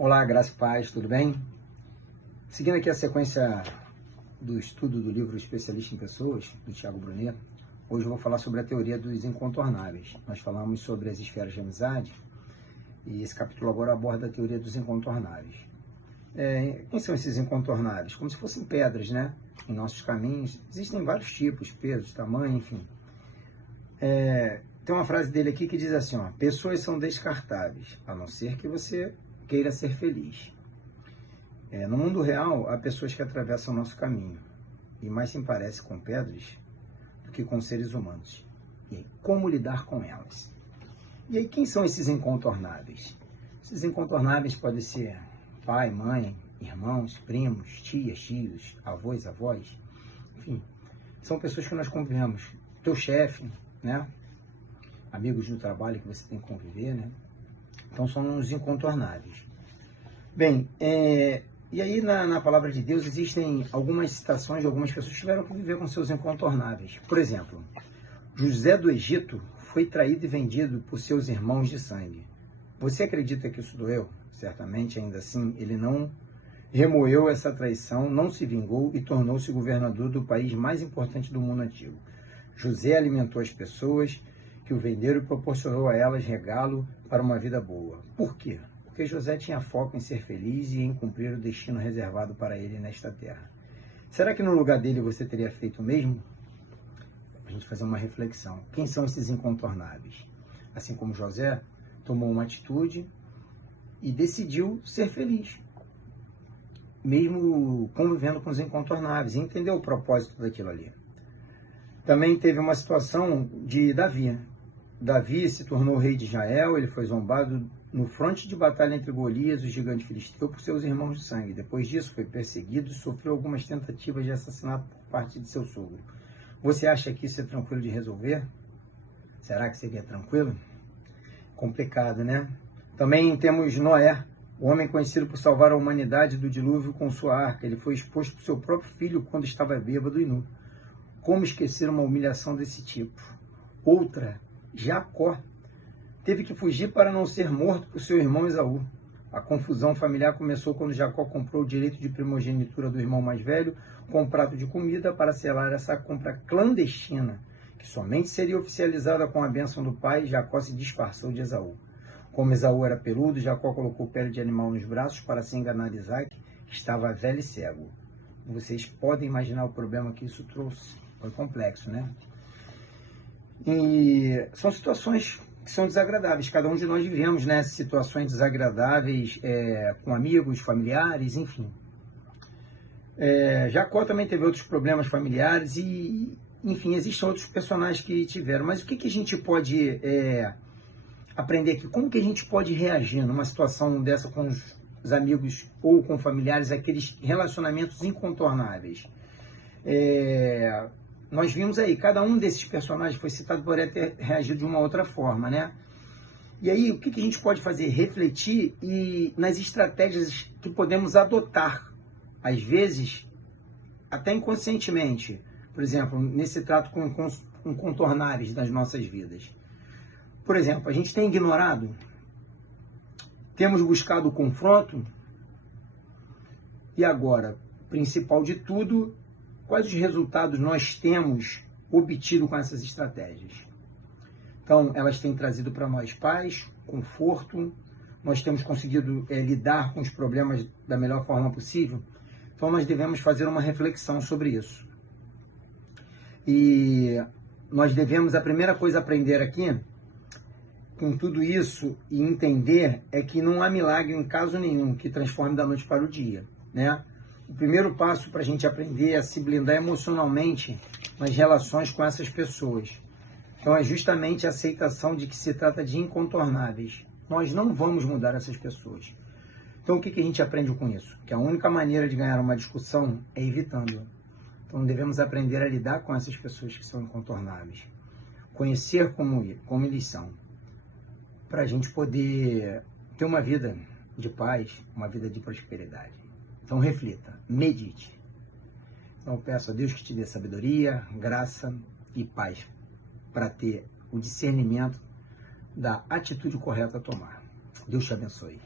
Olá, graça e paz, tudo bem? Seguindo aqui a sequência do estudo do livro Especialista em Pessoas, do Thiago Brunet, hoje eu vou falar sobre a teoria dos incontornáveis. Nós falamos sobre as esferas de amizade e esse capítulo agora aborda a teoria dos incontornáveis. Quem são esses incontornáveis? Como se fossem pedras, né? Em nossos caminhos. Existem vários tipos, pesos, tamanho, enfim. Tem uma frase dele aqui que diz assim, ó, pessoas são descartáveis, a não ser que você queira ser feliz. No mundo real, há pessoas que atravessam o nosso caminho, e mais se parece com pedras do que com seres humanos. E aí, como lidar com elas? E aí, quem são esses incontornáveis? Esses incontornáveis podem ser pai, mãe, irmãos, primos, tias, tios, avós, avós, enfim, são pessoas que nós convivemos. Teu chefe, né? Amigos do trabalho que você tem que conviver, né? Então são os incontornáveis. Bem, e aí na palavra de Deus existem algumas citações de algumas pessoas que tiveram que viver com seus incontornáveis. Por exemplo, José do Egito foi traído e vendido por seus irmãos de sangue. Você acredita que isso doeu? Certamente, ainda assim, ele não remoeu essa traição, não se vingou e tornou-se governador do país mais importante do mundo antigo. José alimentou as pessoas que o venderam e proporcionou a elas regalo para uma vida boa. Por quê? Porque José tinha foco em ser feliz e em cumprir o destino reservado para ele nesta terra. Será que no lugar dele você teria feito o mesmo? Para a gente fazer uma reflexão. Quem são esses incontornáveis? Assim como José tomou uma atitude e decidiu ser feliz, mesmo convivendo com os incontornáveis, e entendeu o propósito daquilo ali. Também teve uma situação de Davi. Davi se tornou rei de Israel, ele foi zombado no fronte de batalha entre Golias, o gigante filisteu, por seus irmãos de sangue. Depois disso, foi perseguido e sofreu algumas tentativas de assassinato por parte de seu sogro. Você acha que isso é tranquilo de resolver? Será que seria tranquilo? Complicado, né? Também temos Noé, o homem conhecido por salvar a humanidade do dilúvio com sua arca. Ele foi exposto por seu próprio filho quando estava bêbado e nu. Como esquecer uma humilhação desse tipo? Outra, Jacó teve que fugir para não ser morto por seu irmão Esaú. A confusão familiar começou quando Jacó comprou o direito de primogenitura do irmão mais velho com um prato de comida para selar essa compra clandestina, que somente seria oficializada com a bênção do pai. Jacó se disfarçou de Esaú. Como Esaú era peludo, Jacó colocou pele de animal nos braços para se enganar Isaac, que estava velho e cego. Vocês podem imaginar o problema que isso trouxe. Foi complexo, né? E são situações que são desagradáveis. Cada um de nós vivemos, né, situações desagradáveis com amigos, familiares, enfim. Jacó também teve outros problemas familiares e, enfim, existem outros personagens que tiveram. Mas o que a gente pode aprender aqui? Como que a gente pode reagir numa situação dessa com os amigos ou com familiares, aqueles relacionamentos incontornáveis? Nós vimos aí, cada um desses personagens foi citado por ter reagido de uma outra forma, né? E aí, o que a gente pode fazer? Refletir nas estratégias que podemos adotar, às vezes, até inconscientemente. Por exemplo, nesse trato com incontornáveis das nossas vidas. Por exemplo, a gente tem ignorado? Temos buscado o confronto? E agora, principal de tudo, quais os resultados nós temos obtido com essas estratégias? Então, elas têm trazido para nós paz, conforto, nós temos conseguido lidar com os problemas da melhor forma possível. Então, nós devemos fazer uma reflexão sobre isso. E nós devemos, a primeira coisa a aprender aqui, com tudo isso, e entender, é que não há milagre em caso nenhum que transforme da noite para o dia, né? O primeiro passo para a gente aprender é a se blindar emocionalmente nas relações com essas pessoas. Então é justamente a aceitação de que se trata de incontornáveis. Nós não vamos mudar essas pessoas. Então o que a gente aprende com isso? Que a única maneira de ganhar uma discussão é evitando. Então devemos aprender a lidar com essas pessoas que são incontornáveis. Conhecer como eles são. Para a gente poder ter uma vida de paz, uma vida de prosperidade. Então reflita, medite. Então eu peço a Deus que te dê sabedoria, graça e paz para ter o discernimento da atitude correta a tomar. Deus te abençoe.